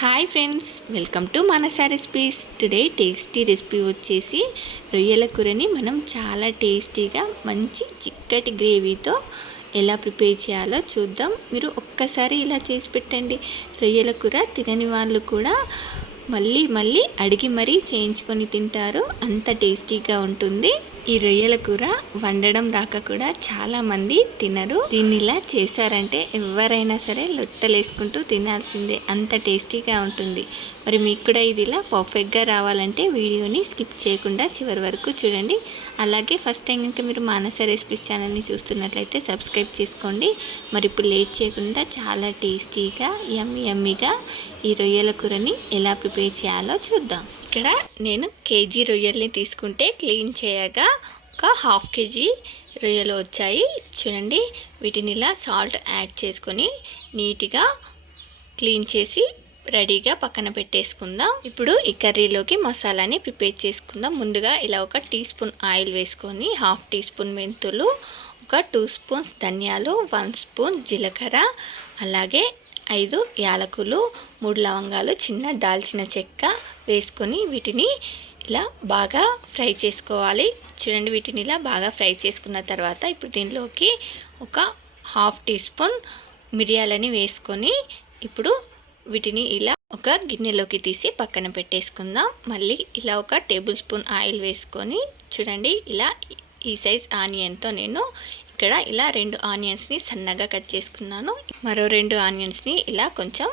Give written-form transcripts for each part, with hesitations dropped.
Hi friends, welcome to Manasa recipes. Today tasty recipe వచ్చేసి రొయ్యల కూరని మనం చాలా టేస్టీగా మంచి చిక్కటి గ్రేవీతో ఎలా ప్రిపేర్ చేయాలో చూద్దాం. మీరు ఒక్కసారి ఇలా చేసి పెట్టండి. రొయ్యల కూర తినని వాళ్ళు కూడా మళ్ళీ మళ్ళీ అడిగి మరీ చేయించుకొని తింటారు, అంత టేస్టీగా ఉంటుంది. ఈ రొయ్యల కూర వండడం రాక కూడా చాలామంది తినరు. దీన్ని ఇలా చేశారంటే ఎవరైనా సరే లొట్టలేసుకుంటూ తినాల్సిందే, అంత టేస్టీగా ఉంటుంది. మరి మీకు కూడా ఇది ఇలా పర్ఫెక్ట్గా రావాలంటే వీడియోని స్కిప్ చేయకుండా చివరి వరకు చూడండి. అలాగే ఫస్ట్ టైం కనుక మీరు మానస రెసిపీస్ ఛానల్ని చూస్తున్నట్లయితే సబ్స్క్రైబ్ చేసుకోండి. మరి ఇప్పుడు లేట్ చేయకుండా చాలా టేస్టీగా యమ్మీగా ఈ రొయ్యల కూరని ఎలా ప్రిపేర్ చేయాలో చూద్దాం. ఇక్కడ నేను కేజీ రొయ్యల్ని తీసుకుంటే క్లీన్ చేయగా ఒక హాఫ్ కేజీ రొయ్యలు వచ్చాయి. చూడండి, వీటిని ఇలా సాల్ట్ యాడ్ చేసుకొని నీట్గా క్లీన్ చేసి రెడీగా పక్కన పెట్టేసుకుందాం. ఇప్పుడు ఈ కర్రీలోకి మసాలాని ప్రిపేర్ చేసుకుందాం. ముందుగా ఇలా ఒక టీ స్పూన్ ఆయిల్ వేసుకొని హాఫ్ టీ స్పూన్ మెంతులు, ఒక 2 స్పూన్స్ ధనియాలు, 1 స్పూన్ జీలకర్ర, అలాగే 5 యాలకులు, 3 లవంగాలు, చిన్న దాల్చిన చెక్క వేసుకొని వీటిని ఇలా బాగా ఫ్రై చేసుకోవాలి. చూడండి, వీటిని ఇలా బాగా ఫ్రై చేసుకున్న తర్వాత ఇప్పుడు దీనిలోకి ఒక హాఫ్ టీ స్పూన్ మిరియాలని వేసుకొని ఇప్పుడు వీటిని ఇలా ఒక గిన్నెలోకి తీసి పక్కన పెట్టేసుకుందాం. మళ్ళీ ఇలా ఒక టేబుల్ స్పూన్ ఆయిల్ వేసుకొని చూడండి, ఇలా ఈ సైజ్ ఆనియన్తో నేను ఇక్కడ ఇలా 2 ఆనియన్స్ని సన్నగా కట్ చేసుకున్నాను. మరో 2 ఆనియన్స్ని ఇలా కొంచెం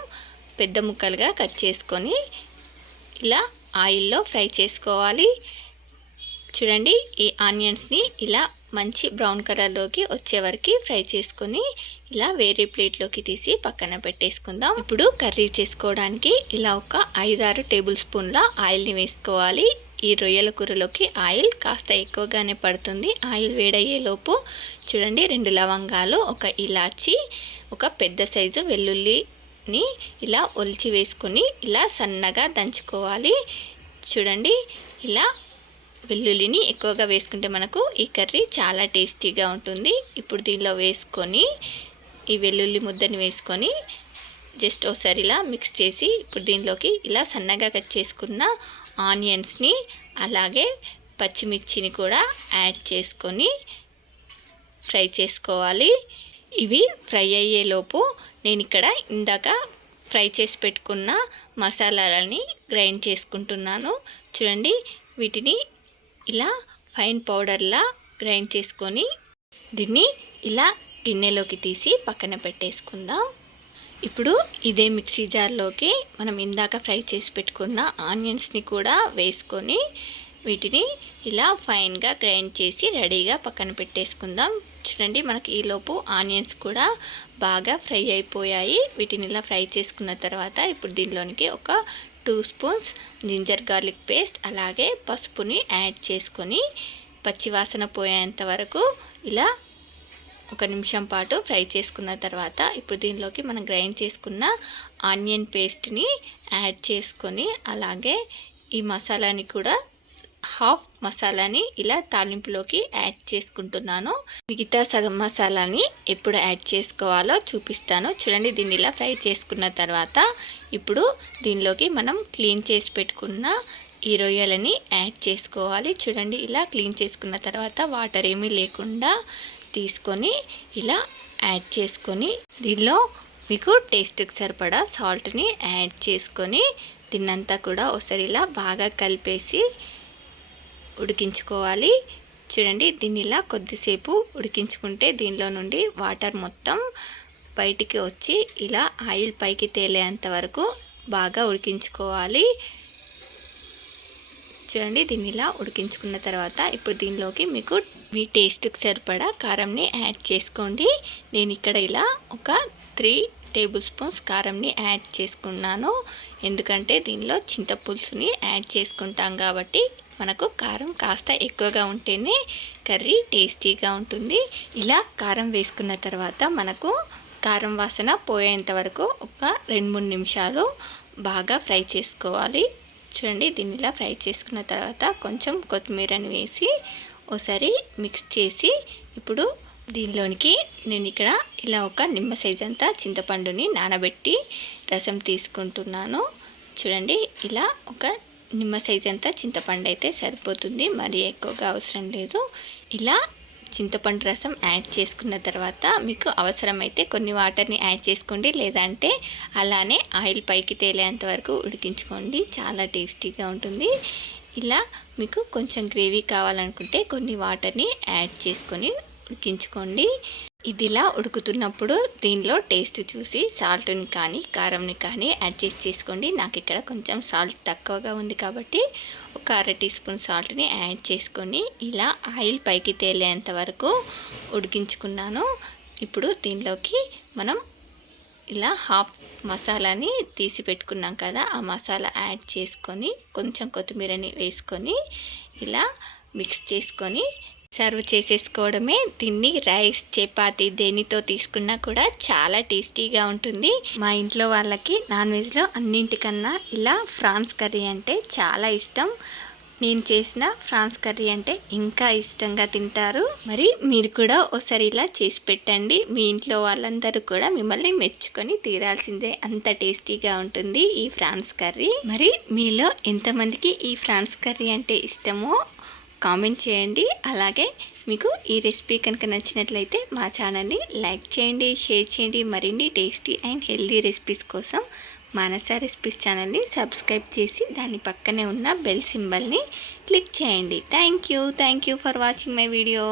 పెద్ద ముక్కలుగా కట్ చేసుకొని ఇలా ఆయిల్లో ఫ్రై చేసుకోవాలి. చూడండి, ఈ ఆనియన్స్ని ఇలా మంచి బ్రౌన్ కలర్లోకి వచ్చే వరకు ఫ్రై చేసుకొని ఇలా వేరే ప్లేట్లోకి తీసి పక్కన పెట్టేసుకుందాం. ఇప్పుడు కర్రీ చేసుకోవడానికి ఇలా ఒక 5-6 టేబుల్ స్పూన్ల ఆయిల్ని వేసుకోవాలి. ఈ రొయ్యల కూరలోకి ఆయిల్ కాస్త ఎక్కువగానే పడుతుంది. ఆయిల్ వేడయ్యేలోపు చూడండి, 2 లవంగాలు, ఒక ఇలాచి, ఒక పెద్ద సైజు వెల్లుల్లిని ఇలా ఒలిచి వేసుకొని ఇలా సన్నగా దంచుకోవాలి. చూడండి, ఇలా వెల్లుల్లిని ఎక్కువగా వేసుకుంటే మనకు ఈ కర్రీ చాలా టేస్టీగా ఉంటుంది. ఇప్పుడు దీనిలో వేసుకొని ఈ వెల్లుల్లి ముద్దని వేసుకొని జస్ట్ ఒకసారి ఇలా మిక్స్ చేసి ఇప్పుడు దీనిలోకి ఇలా సన్నగా కట్ చేసుకున్న ఆనియన్స్ని అలాగే పచ్చిమిర్చిని కూడా యాడ్ చేసుకొని ఫ్రై చేసుకోవాలి. ఇవి ఫ్రై అయ్యేలోపు నేను ఇక్కడ ఇందాక ఫ్రై చేసి పెట్టుకున్న మసాలాలని గ్రైండ్ చేసుకుంటున్నాను. చూడండి, వీటిని ఇలా ఫైన్ పౌడర్లా గ్రైండ్ చేసుకొని దీన్ని ఇలా గిన్నెలోకి తీసి పక్కన పెట్టేసుకుందాం. ఇప్పుడు ఇదే మిక్సీ జార్లోకి మనం ఇందాక ఫ్రై చేసి పెట్టుకున్న ఆనియన్స్ని కూడా వేసుకొని వీటిని ఇలా ఫైన్గా గ్రైండ్ చేసి రెడీగా పక్కన పెట్టేసుకుందాం. చూడండి, మనకి ఈలోపు ఆనియన్స్ కూడా బాగా ఫ్రై అయిపోయాయి. వీటిని ఇలా ఫ్రై చేసుకున్న తర్వాత ఇప్పుడు దీనిలోనికి ఒక 2 స్పూన్స్ జింజర్ గార్లిక్ పేస్ట్ అలాగే పసుపుని యాడ్ చేసుకొని పచ్చివాసన పోయేంత వరకు ఇలా 1 నిమిషం పాటు ఫ్రై చేసుకున్న తర్వాత ఇప్పుడు దీనిలోకి మనం గ్రైండ్ చేసుకున్న ఆనియన్ పేస్ట్ని యాడ్ చేసుకొని అలాగే ఈ మసాలాని కూడా హాఫ్ మసాలాని ఇలా తాలింపులోకి యాడ్ చేసుకుంటున్నాను. మిగతా సగం మసాలాని ఎప్పుడు యాడ్ చేసుకోవాలో చూపిస్తాను. చూడండి, దీన్ని ఇలా ఫ్రై చేసుకున్న తర్వాత ఇప్పుడు దీనిలోకి మనం క్లీన్ చేసి పెట్టుకున్న ఈ రొయ్యలని యాడ్ చేసుకోవాలి. చూడండి, ఇలా క్లీన్ చేసుకున్న తర్వాత వాటర్ ఏమీ లేకుండా తీసుకొని ఇలా యాడ్ చేసుకొని దీనిలో మీకు టేస్ట్కి సరిపడా సాల్ట్ని యాడ్ చేసుకొని దీన్నంతా కూడా ఒకసారి ఇలా బాగా కలిపేసి ఉడికించుకోవాలి. చూడండి, దీన్ని ఇలా కొద్దిసేపు ఉడికించుకుంటే దీనిలో నుండి వాటర్ మొత్తం బయటికి వచ్చి ఇలా ఆయిల్ పైకి తేలేంత వరకు బాగా ఉడికించుకోవాలి. చూడండి, దీన్ని ఇలా ఉడికించుకున్న తర్వాత ఇప్పుడు దీనిలోకి మీకు మీ టేస్ట్కి సరిపడా కారంని యాడ్ చేసుకోండి. నేను ఇక్కడ ఇలా ఒక 3 టేబుల్ స్పూన్స్ కారంని యాడ్ చేసుకున్నాను. ఎందుకంటే దీనిలో చింతపులుసుని యాడ్ చేసుకుంటాం కాబట్టి మనకు కారం కాస్త ఎక్కువగా ఉంటేనే కర్రీ టేస్టీగా ఉంటుంది. ఇలా కారం వేసుకున్న తర్వాత మనకు కారం వాసన పోయేంత వరకు ఒక 2-3 నిమిషాలు బాగా ఫ్రై చేసుకోవాలి. చూడండి, దీన్ని ఇలా ఫ్రై చేసుకున్న తర్వాత కొంచెం కొత్తిమీరని వేసి ఒకసారి మిక్స్ చేసి ఇప్పుడు దీనిలోనికి నేను ఇక్కడ ఇలా ఒక నిమ్మ సైజ్ అంతా చింతపండుని నానబెట్టి రసం తీసుకుంటున్నాను. చూడండి, ఇలా ఒక నిమ్మ సైజ్ అంతా చింతపండు అయితే సరిపోతుంది, మరీ ఎక్కువగా అవసరం లేదు. ఇలా చింతపండు రసం యాడ్ చేసుకున్న తర్వాత మీకు అవసరమైతే కొన్ని వాటర్ని యాడ్ చేసుకోండి, లేదంటే అలానే ఆయిల్ పైకి తేలేంత వరకు ఉడికించుకోండి. చాలా టేస్టీగా ఉంటుంది. ఇలా మీకు కొంచెం గ్రేవీ కావాలనుకుంటే కొన్ని వాటర్ని యాడ్ చేసుకొని ఉడికించుకోండి. ఇదిలా ఉడుకుతున్నప్పుడు దీనిలో టేస్ట్ చూసి సాల్ట్ని కానీ కారంని కానీ అడ్జస్ట్ చేసుకోండి. నాకు ఇక్కడ కొంచెం సాల్ట్ తక్కువగా ఉంది కాబట్టి ఒక 1/2 టీ స్పూన్ సాల్ట్ని యాడ్ చేసుకొని ఇలా ఆయిల్ పైకి తేలేంత వరకు ఉడికించుకున్నాను. ఇప్పుడు దీనిలోకి మనం ఇలా హాఫ్ మసాలాని తీసి పెట్టుకున్నాం కదా, ఆ మసాలా యాడ్ చేసుకొని కొంచెం కొత్తిమీరని వేసుకొని ఇలా మిక్స్ చేసుకొని సర్వ్ చేసేసుకోవడమే. దీన్ని రైస్, చపాతీ దేనితో తీసుకున్నా కూడా చాలా టేస్టీగా ఉంటుంది. మా ఇంట్లో వాళ్ళకి నాన్ వెజ్లో అన్నింటికన్నా ఇలా ఫ్రాన్స్ కర్రీ అంటే చాలా ఇష్టం. నేను చేసిన ఫ్రాన్స్ కర్రీ అంటే ఇంకా ఇష్టంగా తింటారు. మరి మీరు కూడా ఒకసారి ఇలా చేసి పెట్టండి. మీ ఇంట్లో వాళ్ళందరూ కూడా మిమ్మల్ని మెచ్చుకొని తీరాల్సిందే, అంత టేస్టీగా ఉంటుంది ఈ ఫ్రాన్స్ కర్రీ. మరి మీలో ఎంతమందికి ఈ ఫ్రాన్స్ కర్రీ అంటే ఇష్టమో కామెంట్ చేయండి. అలాగే మీకు ఈ రెసిపీ కనుక నచ్చినట్లయితే మా ఛానల్ని లైక్ చేయండి, షేర్ చేయండి. మరిన్ని టేస్టీ అండ్ హెల్దీ రెసిపీస్ కోసం మానస రెసిపీస్ ఛానల్ని సబ్స్క్రైబ్ చేసి దాని పక్కనే ఉన్న బెల్ సింబల్ని క్లిక్ చేయండి. Thank you for watching my video.